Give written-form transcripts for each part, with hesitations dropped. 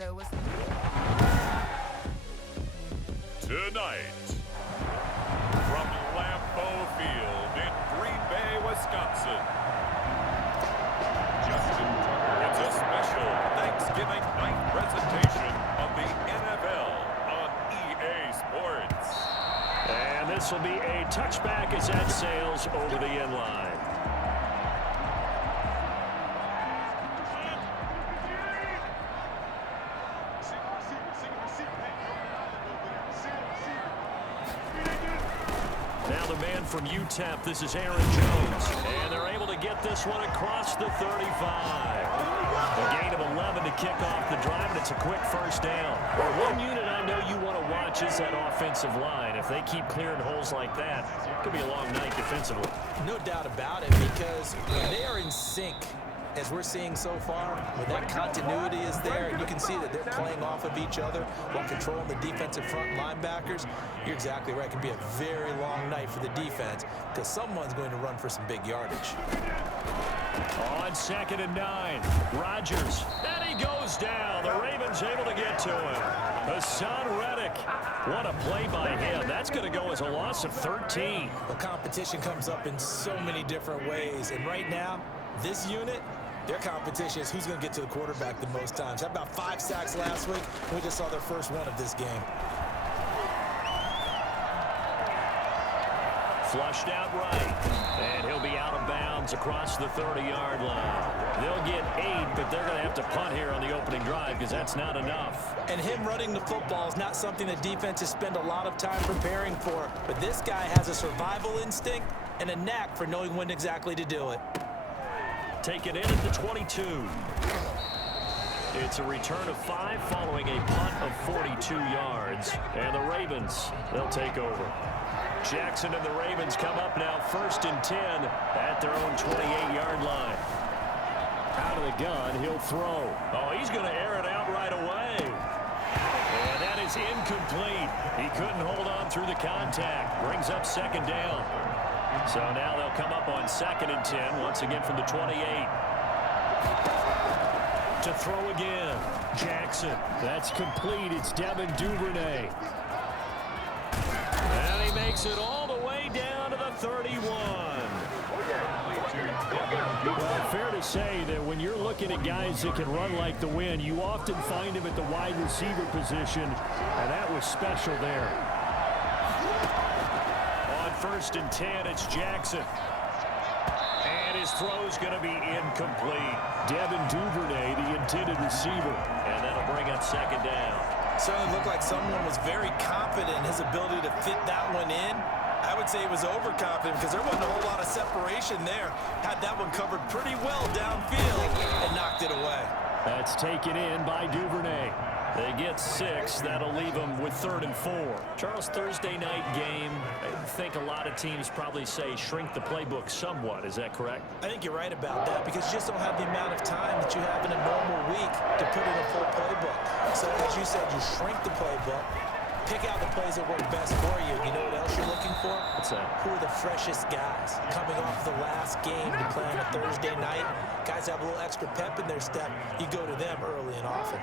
So what's tonight from Lambeau Field in Green Bay, Wisconsin. Justin Tucker. It's a special Thanksgiving night presentation of the NFL on EA Sports. And this will be a touchback as that sails over the end line. Now the man from UTEP, this is Aaron Jones. And they're able to get this one across the 35. A gain of 11 to kick off the drive, and it's a quick first down. Well, one unit I know you want to watch is that offensive line. If they keep clearing holes like that, it could be a long night defensively. No doubt about it, because when they are in sync, as we're seeing so far, when that continuity is there, and you can see that they're playing off of each other while controlling the defensive front linebackers, you're exactly right. It can be a very long night for the defense because someone's going to run for some big yardage. On 2nd and 9, Rodgers, and he goes down. The Ravens able to get to him. Hassan Reddick, what a play by him. That's going to go as a loss of 13. The competition comes up in so many different ways, and right now, this unit, their competition is who's going to get to the quarterback the most times. How about 5 sacks last week? We just saw their first one of this game. Flushed out right, and he'll be out of bounds across the 30-yard line. They'll get 8, but they're going to have to punt here on the opening drive because that's not enough. And him running the football is not something that defenses spend a lot of time preparing for, but this guy has a survival instinct and a knack for knowing when exactly to do it. Taken in at the 22. It's a return of 5 following a punt of 42 yards. And the Ravens, they'll take over. Jackson and the Ravens come up now 1st and 10 at their own 28-yard line. Out of the gun, he'll throw. Oh, he's going to air it out right away. And that is incomplete. He couldn't hold on through the contact. Brings up 2nd down. So now they'll come up on 2nd and 10, once again from the 28. To throw again, Jackson. That's complete. It's Devin Duvernay. And he makes it all the way down to the 31. Well, fair to say that when you're looking at guys that can run like the wind, you often find him at the wide receiver position, and that was special there. 1st and 10, it's Jackson. And his throw's going to be incomplete. Devin Duvernay, the intended receiver. And that'll bring up 2nd down. Certainly looked like someone was very confident in his ability to fit that one in. I would say he was overconfident because there wasn't a whole lot of separation there. Had that one covered pretty well downfield and knocked it away. That's taken in by Duvernay. They get 6. That'll leave them with 3rd and 4. Charles, Thursday night game, I think a lot of teams probably say shrink the playbook somewhat. Is that correct? I think you're right about that because you just don't have the amount of time that you have in a normal week to put in a full playbook. So as you said, you shrink the playbook, pick out the plays that work best for you. You know what else you're looking for? What's that? Who are the freshest guys coming off the last game to play on a Thursday night? Guys have a little extra pep in their step. You go to them early and often.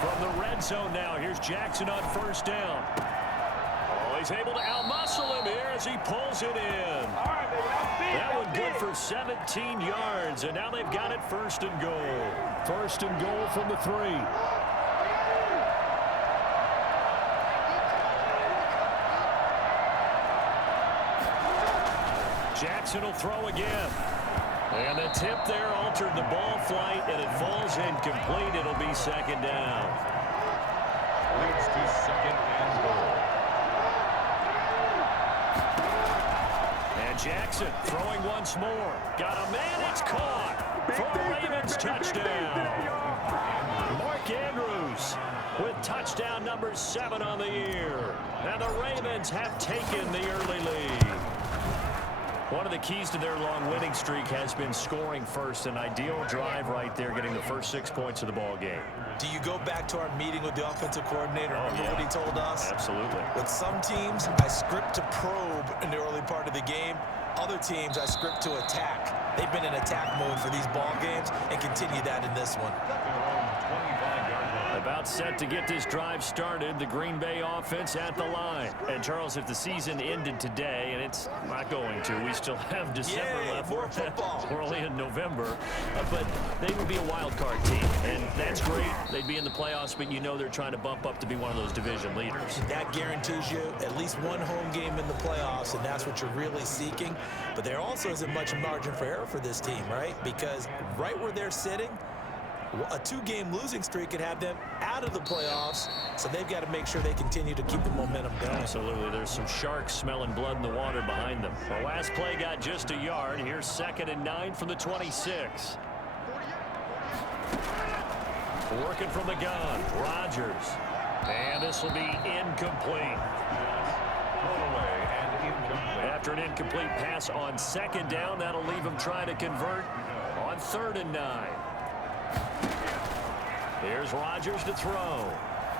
From the red zone now, here's Jackson on 1st down. Oh, he's able to outmuscle him here as he pulls it in. That one good for 17 yards, and now they've got it 1st and goal. 1st and goal from the 3. Jackson will throw again. And the tip there altered the ball flight, and it falls incomplete. It'll be 2nd down. Leads to 2nd and goal. And Jackson throwing once more. Got a man, it's caught for a Ravens touchdown. Mark Andrews with touchdown number 7 on the year. And the Ravens have taken the early lead. One of the keys to their long winning streak has been scoring first. An ideal drive right there, getting the first 6 points of the ball game. Do you go back to our meeting with the offensive coordinator? Remember what he told us? Absolutely. With some teams, I script to probe in the early part of the game. Other teams, I script to attack. They've been in attack mode for these ball games and continue that in this one. About set to get this drive started, the Green Bay offense at the line. And, Charles, if the season ended today, and it's not going to, we still have December left. More football. We're only in November. But they would be a wild card team, and that's great. They'd be in the playoffs, but you know they're trying to bump up to be one of those division leaders. That guarantees you at least one home game in the playoffs, and that's what you're really seeking. But there also isn't much margin for error for this team, right? Because right where they're sitting, a two-game losing streak could have them out of the playoffs, so they've got to make sure they continue to keep the momentum going. Absolutely. There's some sharks smelling blood in the water behind them. The last play got just a yard. Here's 2nd and 9 from the 26. Working from the gun, Rodgers. And this will be incomplete. After an incomplete pass on 2nd down, that'll leave him trying to convert on 3rd and 9. Here's Rodgers to throw.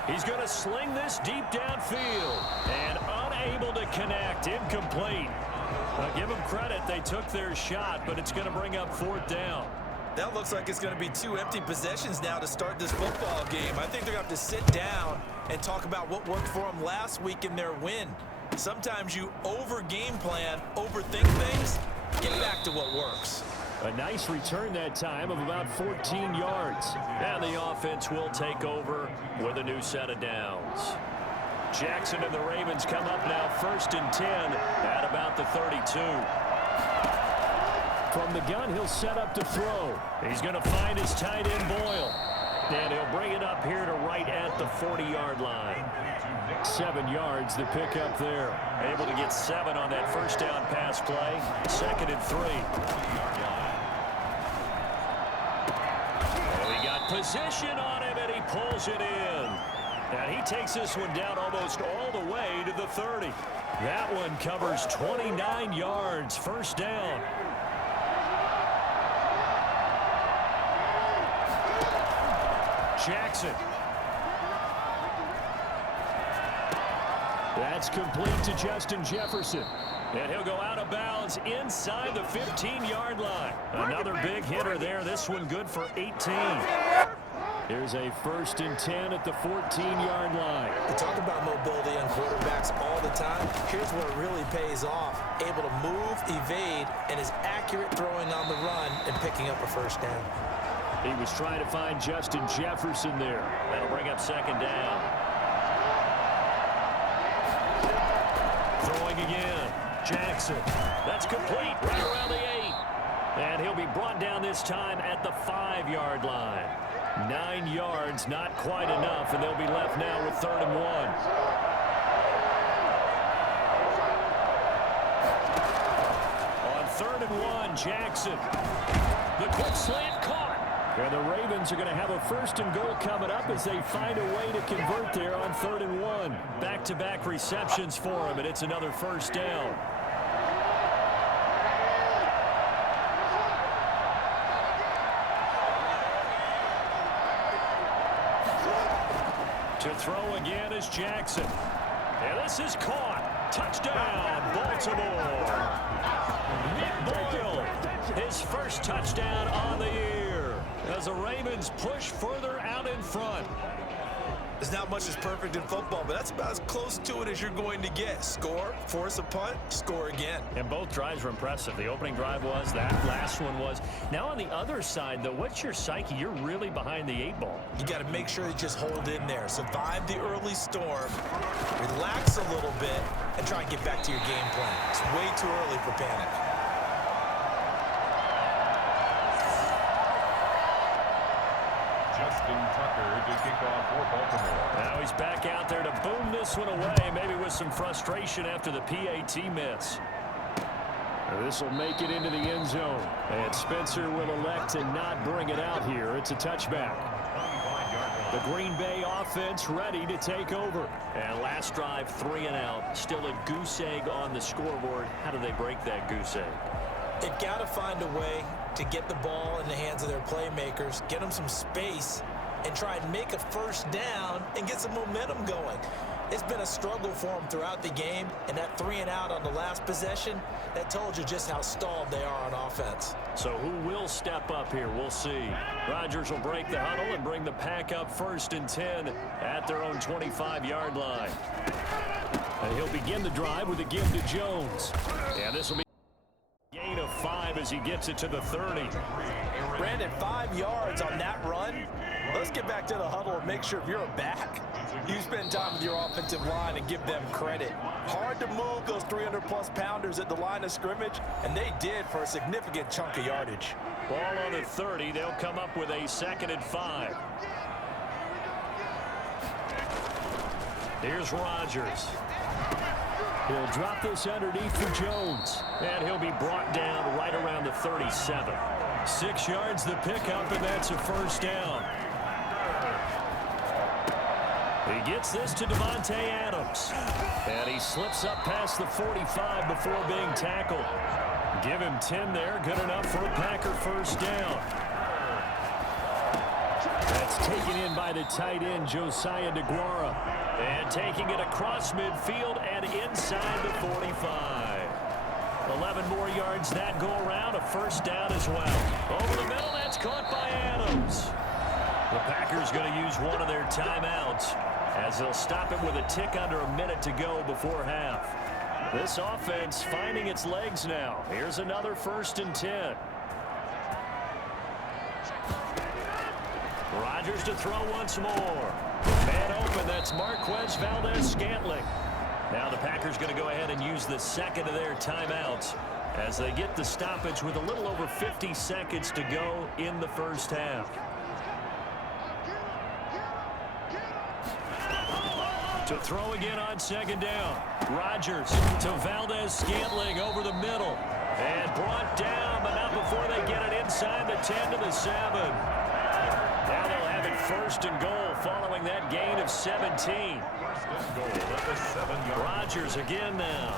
He's going to sling this deep downfield and unable to connect. Incomplete. Well, give them credit. They took their shot, but it's going to bring up 4th down. That looks like it's going to be 2 empty possessions now to start this football game. I think they're going to have to sit down and talk about what worked for them last week in their win. Sometimes you over-game plan, overthink things, get back to what works. A nice return that time of about 14 yards. And the offense will take over with a new set of downs. Jackson and the Ravens come up now 1st and 10 at about the 32. From the gun, he'll set up to throw. He's going to find his tight end, Boyle. And he'll bring it up here to right at the 40-yard line. 7 yards the pick up there. Able to get 7 on that first down pass play. 2nd and 3. Position on him, and he pulls it in. And he takes this one down almost all the way to the 30. That one covers 29 yards. 1st down. Jackson. That's complete to Justin Jefferson. And he'll go out of bounds inside the 15-yard line. Another big hitter there. This one good for 18. Here's a 1st and 10 at the 14-yard line. We talk about mobility on quarterbacks all the time. Here's where it really pays off. Able to move, evade, and is accurate throwing on the run and picking up a 1st down. He was trying to find Justin Jefferson there. That'll bring up 2nd down. Throwing again. Jackson. That's complete right around the 8. And he'll be brought down this time at the 5-yard line. 9 yards, not quite enough, and they'll be left now with 3rd and 1. On 3rd and 1, Jackson. The quick slant caught. And the Ravens are going to have a 1st and goal coming up as they find a way to convert there on 3rd and 1. Back-to-back receptions for him, and it's another 1st down. To throw again is Jackson. And this is caught. Touchdown, Baltimore. Nick Boyle, his 1st touchdown on the year as the Ravens push further out in front. There's not much that's perfect in football, but that's about as close to it as you're going to get. Score, force a punt, score again. And both drives were impressive. The opening drive was, that last one was. Now on the other side, though, what's your psyche? You're really behind the 8 ball. You got to make sure you just hold in there. Survive the early storm, relax a little bit, and try and get back to your game plan. It's way too early for panic. Now he's back out there to boom this one away, maybe with some frustration after the PAT miss. This will make it into the end zone, and Spencer will elect to not bring it out here. It's a touchback. The Green Bay offense ready to take over. And last drive, 3 and out. Still a goose egg on the scoreboard. How do they break that goose egg? They've got to find a way to get the ball in the hands of their playmakers, get them some space, and try and make a 1st down and get some momentum going. It's been a struggle for them throughout the game, and that 3-and-out on the last possession, that told you just how stalled they are on offense. So who will step up here? We'll see. Rodgers will break the huddle and bring the pack up 1st and 10 at their own 25-yard line. And he'll begin the drive with a give to Jones. And this will be a gain of 5 as he gets it to the 30. Brandon, 5 yards on that run. Let's get back to the huddle and make sure if you're a back, you spend time with your offensive line and give them credit. Hard to move those 300-plus pounders at the line of scrimmage, and they did for a significant chunk of yardage. Ball on the 30. They'll come up with a 2nd and 5. Here's Rodgers. He'll drop this underneath for Jones. And he'll be brought down right around the 37. 6 yards the pickup, and that's a 1st down. He gets this to Davante Adams. And he slips up past the 45 before being tackled. Give him 10 there. Good enough for a Packer 1st down. That's taken in by the tight end, Josiah DeGuara. And taking it across midfield and inside the 45. 11 more yards that go around. A 1st down as well. Over the middle, that's caught by Adams. The Packers going to use one of their timeouts as they'll stop it with a tick under a minute to go before half. This offense finding its legs now. Here's another 1st and 10. Rodgers to throw once more. Man open, that's Marquez Valdez-Scantling. Now the Packers going to go ahead and use the 2nd of their timeouts as they get the stoppage with a little over 50 seconds to go in the 1st half. To throw again on 2nd down. Rodgers to Valdez-Scantling over the middle. And brought down, but not before they get it inside the 10 to the 7. Now they'll have it 1st and goal following that gain of 17. Rodgers again now.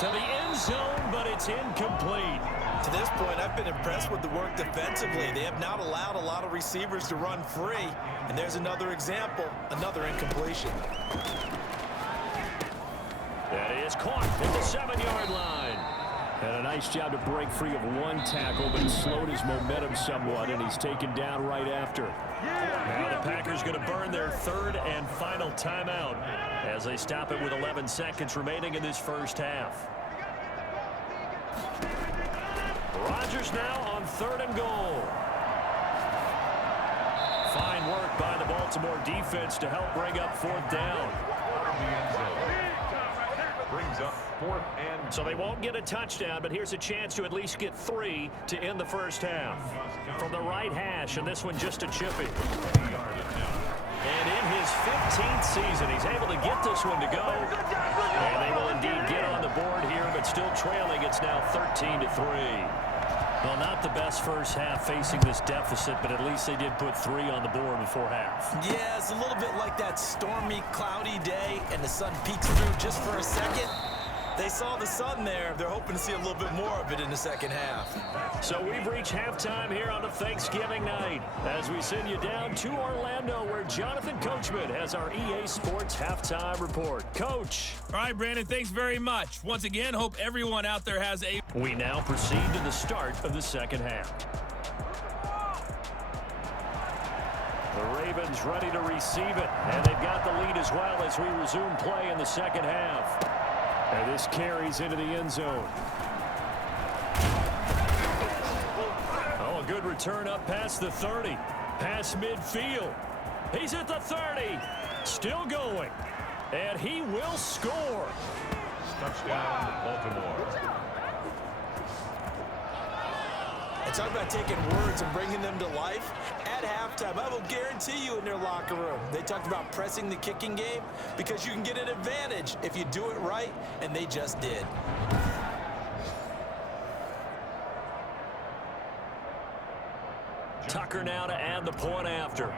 To the end zone, but it's incomplete. To this point, I've been impressed with the work defensively. They have not allowed a lot of receivers to run free. And there's another example, another incompletion. That is caught at the 7-yard line. And a nice job to break free of one tackle, but it slowed his momentum somewhat, and he's taken down right after. Now the Packers going to burn their 3rd and final timeout as they stop it with 11 seconds remaining in this 1st half. Rodgers now on 3rd and goal. Fine work by the Baltimore defense to help bring up 4th down. Brings up 4th and... So they won't get a touchdown, but here's a chance to at least get 3 to end the 1st half. From the right hash, and this one just a chippy. And in his 15th season, he's able to get this one to go. And they will indeed get on the board here, but still trailing. It's now 13-3. Well, not the best 1st half facing this deficit, but at least they did put 3 on the board before half. Yeah, it's a little bit like that stormy, cloudy day, and the sun peeks through just for a second. They saw the sun there. They're hoping to see a little bit more of it in the 2nd half. So we've reached halftime here on a Thanksgiving night as we send you down to Orlando, where Jonathan Coachman has our EA Sports halftime report. Coach. All right, Brandon, thanks very much. Once again, hope everyone out there has a... We now proceed to the start of the 2nd half. The Ravens ready to receive it, and they've got the lead as well as we resume play in the 2nd half. And this carries into the end zone. Oh, a good return up past the 30. Past midfield. He's at the 30. Still going. And he will score. Touchdown, Baltimore. And talk about taking words and bringing them to life. At halftime, I will guarantee you in their locker room, they talked about pressing the kicking game because you can get an advantage if you do it right, and they just did. Tucker now to add the point after.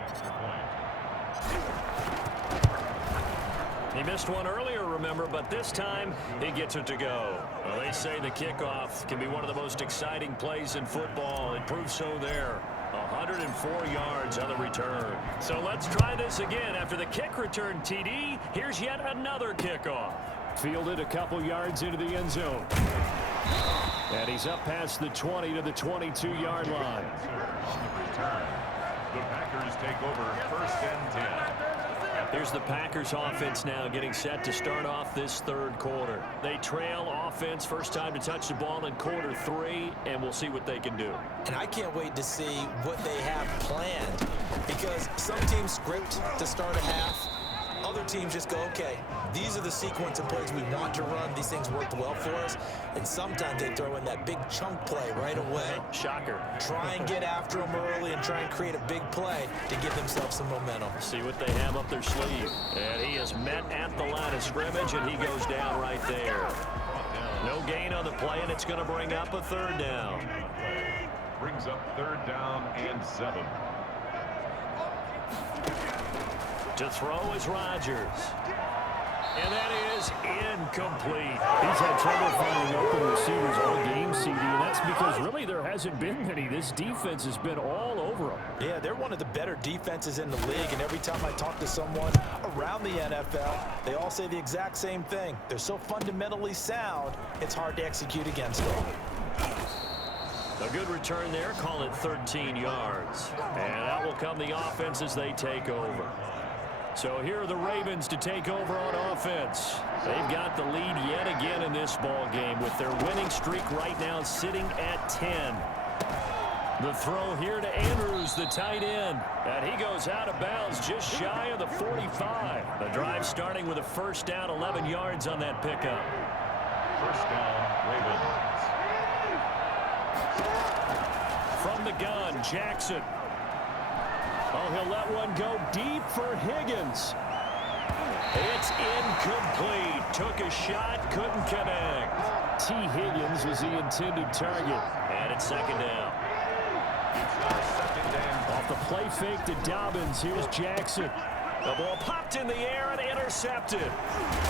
He missed one earlier, remember, but this time he gets it to go. Well, they say the kickoff can be one of the most exciting plays in football. It proves so there. 104 yards on the return. So let's try this again. After the kick return TD, here's yet another kickoff. Fielded a couple yards into the end zone. And he's up past the 20 to the 22-yard line. The Packers take over first and 10. Here's the Packers offense now getting set to start off this third quarter. They trail offense, first time to touch the ball in quarter 3, and we'll see what they can do. And I can't wait to see what they have planned, because some teams script to start a half. Other teams just go, okay, these are the sequence of plays we want to run. These things worked well for us. And sometimes they throw in that big chunk play right away. Shocker. Try and get after them early and try and create a big play to give themselves some momentum. See what they have up their sleeve. And he is met at the line of scrimmage, and he goes down right there. No gain on the play, and it's going to bring up a third down. Brings up third down and 7. To throw is Rodgers. And that is incomplete. He's had trouble finding open receivers all game, CD, and that's because really there hasn't been many. This defense has been all over them. Yeah, they're one of the better defenses in the league, and every time I talk to someone around the NFL, they all say the exact same thing. They're so fundamentally sound, it's hard to execute against them. A good return there, call it 13 yards. And out will come the offense as they take over. So here are the Ravens to take over on offense. They've got the lead yet again in this ball game with their winning streak right now sitting at 10. The throw here to Andrews, the tight end. And he goes out of bounds just shy of the 45. The drive starting with a first down, 11 yards on that pickup. First down, Ravens. From the gun, Jackson. Oh, he'll let one go deep for Higgins. It's incomplete. Took a shot, couldn't connect. T. Higgins was the intended target. And it's second down. Off the play fake to Dobbins. Here's Jackson. The ball popped in the air and intercepted.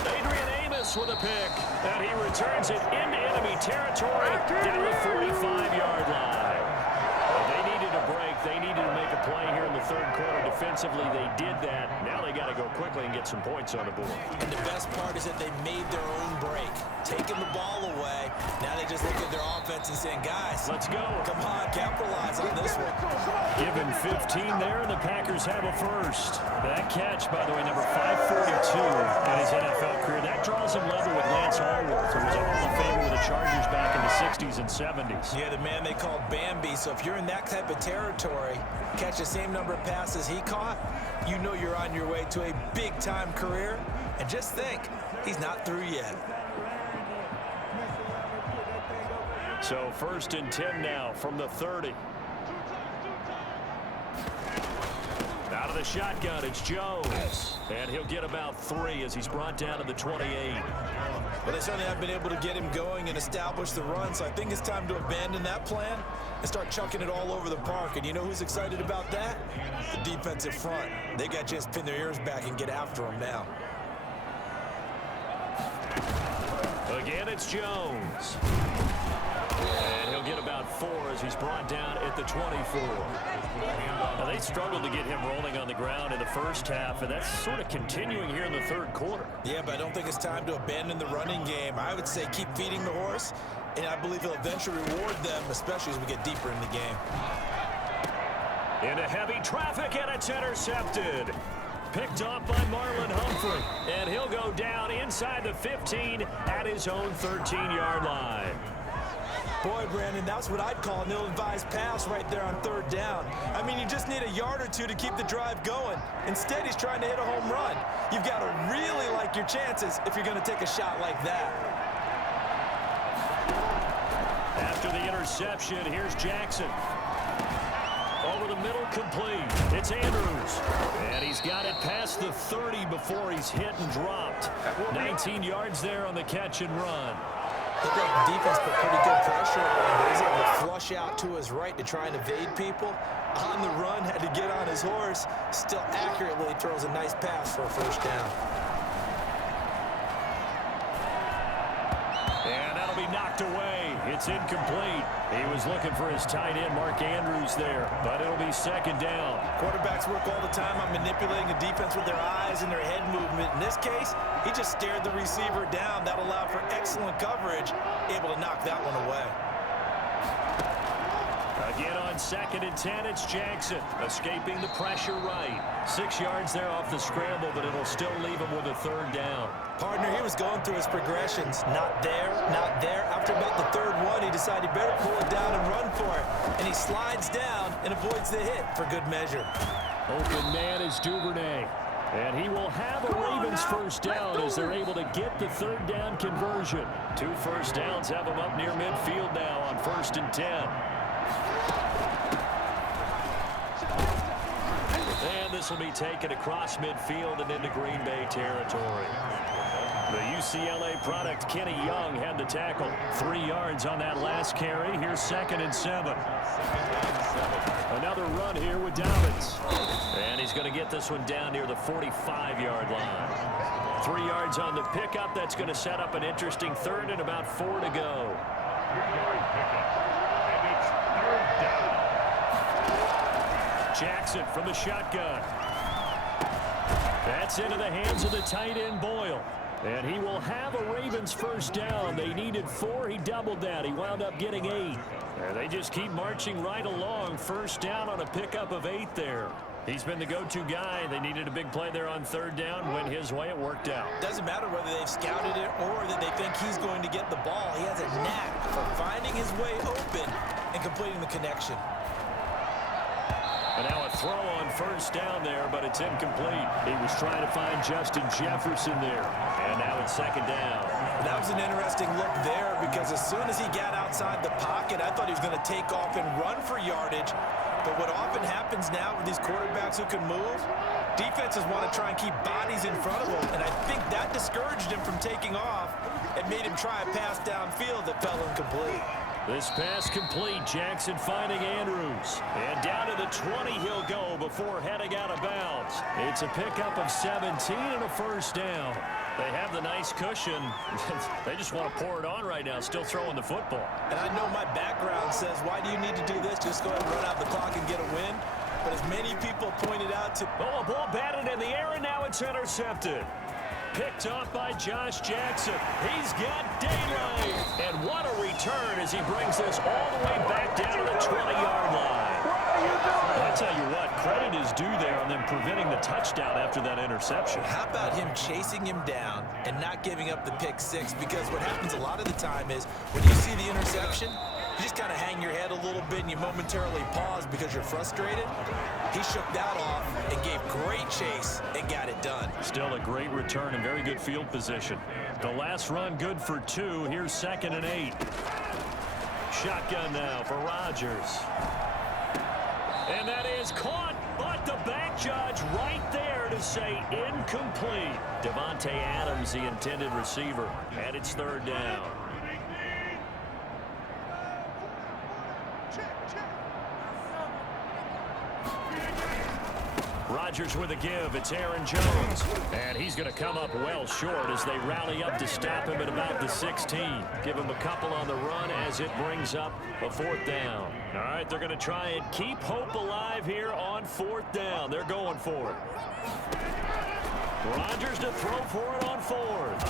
Adrian Amos with a pick. And he returns it into enemy territory down the 45-yard line. They needed a break. They needed to make a play here in the third quarter. Defensively, they did that. Now they got to go quickly and get some points on the board. And the best part is that they made their own break, taking the ball away. Now they just look at their offense and saying, guys, let's go. Come on, capitalize on this one. Given 15 there, and the Packers have a first. That catch, by the way, number 542 in his NFL career. That draws him level with Lance Allworth, who was a Hall of Famer with the Chargers back in the 60s and 70s. Yeah, the man they called Bambi. So if you're in that type of territory, catch the same number of passes he caught, you know you're on your way to a big-time career. And just think, he's not through yet. So first and 10 now from the 30. Out of the shotgun, it's Jones. And he'll get about 3 as he's brought down to the 28. Well, they certainly have been able to get him going and establish the run, so I think it's time to abandon that plan and start chucking it all over the park. And you know who's excited about that? The defensive front. They got to just pin their ears back and get after him now. Again, it's Jones. And he'll get about 4 as he's brought down at the 24. Now, they struggled to get him rolling on the ground in the first half, and that's sort of continuing here in the third quarter. Yeah, but I don't think it's time to abandon the running game. I would say keep feeding the horse, and I believe he'll eventually reward them, especially as we get deeper in the game. Into heavy traffic, and it's intercepted. Picked off by Marlon Humphrey, and he'll go down inside the 15 at his own 13-yard line. Boy, Brandon, that's what I'd call an ill-advised pass right there on third down. I mean, you just need a yard or two to keep the drive going. Instead, he's trying to hit a home run. You've got to really like your chances if you're going to take a shot like that. After the interception, here's Jackson. Over the middle, complete. It's Andrews. And he's got it past the 30 before he's hit and dropped. 19 yards there on the catch and run. Looked like the defense put pretty good pressure on him. He was able to flush out to his right to try and evade people. On the run, had to get on his horse. Still accurately throws a nice pass for a first down. And that'll be knocked away It's incomplete. He was looking for his tight end, Mark Andrews, there, but it'll be second down. Quarterbacks work all the time on manipulating the defense with their eyes and their head movement. In this case, he just stared the receiver down. That allowed for excellent coverage, able to knock that one away. Again on 2nd and 10, it's Jackson escaping the pressure right. 6 yards there off the scramble, but it'll still leave him with a third down. Partner, he was going through his progressions. Not there, not there. After about the third one, he decided he better pull it down and run for it. And he slides down and avoids the hit for good measure. Open man is Duvernay. And he will have a Ravens first down as they're able to get the third down conversion. 2 first downs have him up near midfield now on 1st and 10. And this will be taken across midfield and into Green Bay territory. The UCLA product, Kenny Young, had the tackle. 3 yards on that last carry. Here's 2nd and 7. Another run here with Dobbins. And he's going to get this one down near the 45-yard line. 3 yards on the pickup. That's going to set up an interesting third and about 4 to go. Jackson from the shotgun. That's into the hands of the tight end, Boyle. And he will have a Ravens first down. They needed 4. He doubled that. He wound up getting 8. And they just keep marching right along. First down on a pickup of 8 there. He's been the go-to guy. They needed a big play there on third down. Went his way. It worked out. Doesn't matter whether they've scouted it or that they think he's going to get the ball. He has a knack for finding his way open and completing the connection. And now a throw on first down there, but it's incomplete. He was trying to find Justin Jefferson there. And now it's second down. That was an interesting look there because as soon as he got outside the pocket, I thought he was going to take off and run for yardage. But what often happens now with these quarterbacks who can move, defenses want to try and keep bodies in front of them. And I think that discouraged him from taking off and made him try a pass downfield that fell incomplete. This pass complete. Jackson finding Andrews. And down to the 20 he'll go before heading out of bounds. It's a pickup of 17 and a first down. They have the nice cushion. They just want to pour it on right now, still throwing the football. And I know my background says, why do you need to do this? Just go ahead and run out the clock and get a win. But as many people pointed out to... Oh, a ball batted in the air, and now it's intercepted. Picked off by Josh Jackson. He's got daylight. And what a return as he brings this all the way back down to the 20-yard line. I tell you what, credit is due there on them preventing the touchdown after that interception. How about him chasing him down and not giving up the pick six? Because what happens a lot of the time is when you see the interception, you just kind of hang your head a little bit and you momentarily pause because you're frustrated. He shook that off and gave great chase and got it done. Still a great return and very good field position. The last run good for 2. Here's 2nd and 8. Shotgun now for Rodgers. And that is caught, but the back judge right there to say incomplete. Devontae Adams, the intended receiver, and it's third down. Rodgers with a give. It's Aaron Jones. And he's going to come up well short as they rally up to stop him at about the 16. Give him a couple on the run as it brings up a 4th down. All right, they're going to try and keep hope alive here on 4th down. They're going for it. Rodgers to throw for it on 4th.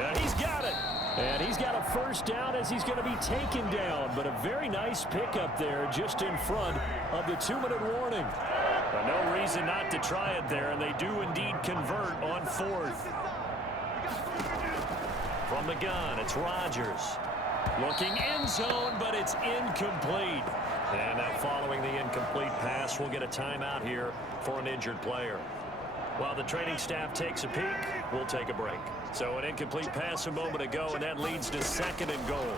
And he's got it. And he's got a first down as he's going to be taken down. But a very nice pickup there just in front of the 2-minute warning. But no reason not to try it there, and they do indeed convert on 4th. From the gun, it's Rodgers. Looking end zone, but it's incomplete. And now following the incomplete pass, we'll get a timeout here for an injured player. While the training staff takes a peek, we'll take a break. So an incomplete pass a moment ago, and that leads to 2nd and goal.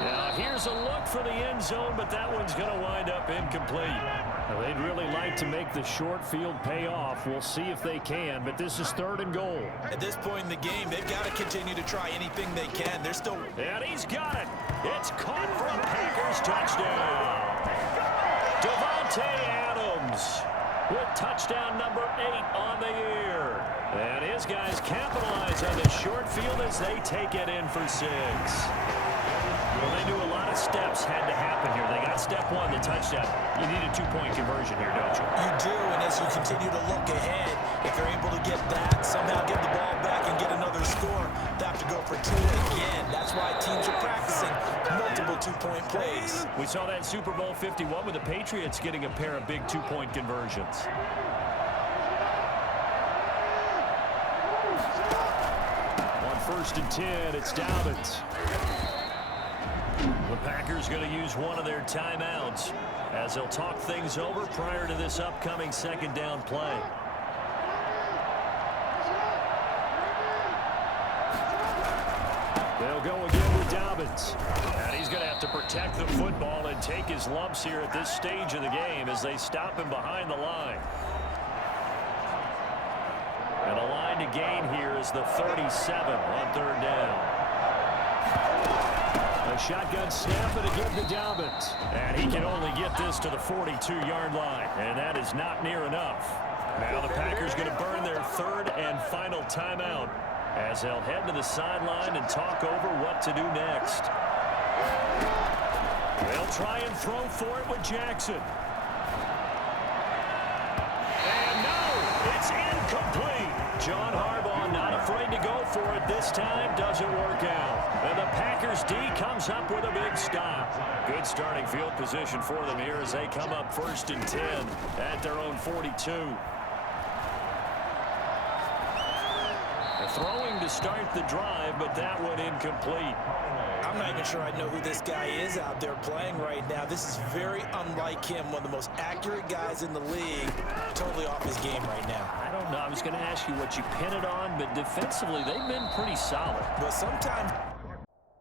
Now here's a look for the end zone, but that one's going to wind up incomplete. Well, they'd really like to make the short field pay off. We'll see if they can, but this is 3rd and goal. At this point in the game, they've got to continue to try anything they can. They're still... And he's got it. It's caught for a Packers touchdown. Devontae Adams with touchdown number 8 on the year. And his guys capitalize on the short field as they take it in for 6. Well, they knew a lot of steps had to happen here. They got step 1, the touchdown. You need a 2-point conversion here, don't you? You do, and as you continue to look ahead, if you're able to get that, somehow get the ball back and get another score, they have to go for 2 again. That's why teams are practicing multiple 2-point plays. We saw that Super Bowl 51 with the Patriots getting a pair of big 2-point conversions. On 1st and 10, it's Dobbins. The Packers going to use one of their timeouts as they'll talk things over prior to this upcoming 2nd down play. They'll go again with Dobbins. And he's going to have to protect the football and take his lumps here at this stage of the game as they stop him behind the line. And the line to gain here is the 37 on 3rd down. A shotgun snap and again to Dobbins. And he can only get this to the 42-yard line. And that is not near enough. Now the Packers going to burn their 3rd and final timeout as they'll head to the sideline and talk over what to do next. They'll try and throw for it with Jackson. And no, it's incomplete. John Harbaugh not afraid to go for it this time. Doesn't work out. And the Packers D comes up with a big stop. Good starting field position for them here as they come up 1st and 10 at their own 42. Throwing to start the drive, but that one incomplete. I'm not even sure I know who this guy is out there playing right now. This is very unlike him, one of the most accurate guys in the league. Totally off his game right now. I don't know. I was going to ask you what you pin it on, but defensively, they've been pretty solid. But sometimes,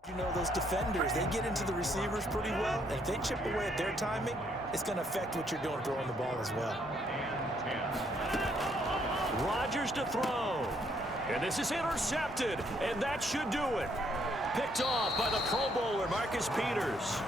you know, those defenders, they get into the receivers pretty well, and if they chip away at their timing, it's going to affect what you're doing throwing the ball as well. Rodgers to throw. And this is intercepted, and that should do it. Picked off by the Pro Bowler, Marcus Peters.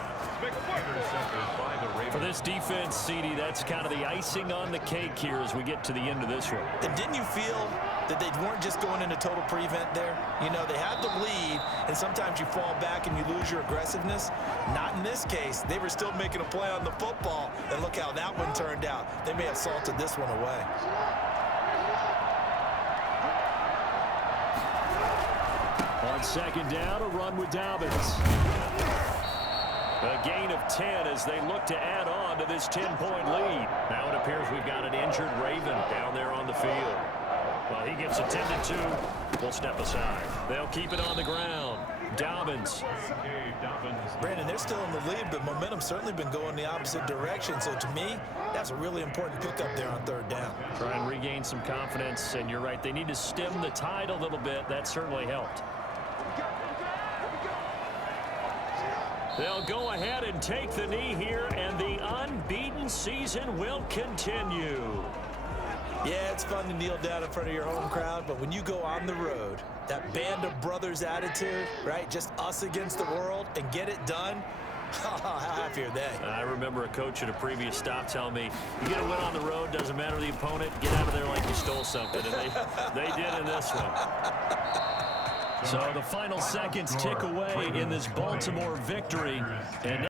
For this defense, CD, that's kind of the icing on the cake here as we get to the end of this one. And didn't you feel that they weren't just going into total prevent there? You know, they had the lead, and sometimes you fall back and you lose your aggressiveness. Not in this case. They were still making a play on the football, and look how that one turned out. They may have salted this one away. On 2nd down, a run with Dobbins. A gain of 10 as they look to add on to this 10-point lead. Now it appears we've got an injured Raven down there on the field. Well, he gets attended to. We'll step aside. They'll keep it on the ground. Dobbins. Brandon, they're still in the lead, but momentum's certainly been going the opposite direction. So to me, that's a really important pickup there on 3rd down. Try and regain some confidence, and you're right. They need to stem the tide a little bit. That certainly helped. They'll go ahead and take the knee here, and the unbeaten season will continue. Yeah, it's fun to kneel down in front of your home crowd, but when you go on the road, that band of brothers attitude, right, just us against the world, and get it done, how happy are they? I remember a coach at a previous stop telling me, you get a win on the road, doesn't matter the opponent, get out of there like you stole something, and they did in this one. So the final seconds tick away in this Baltimore victory. And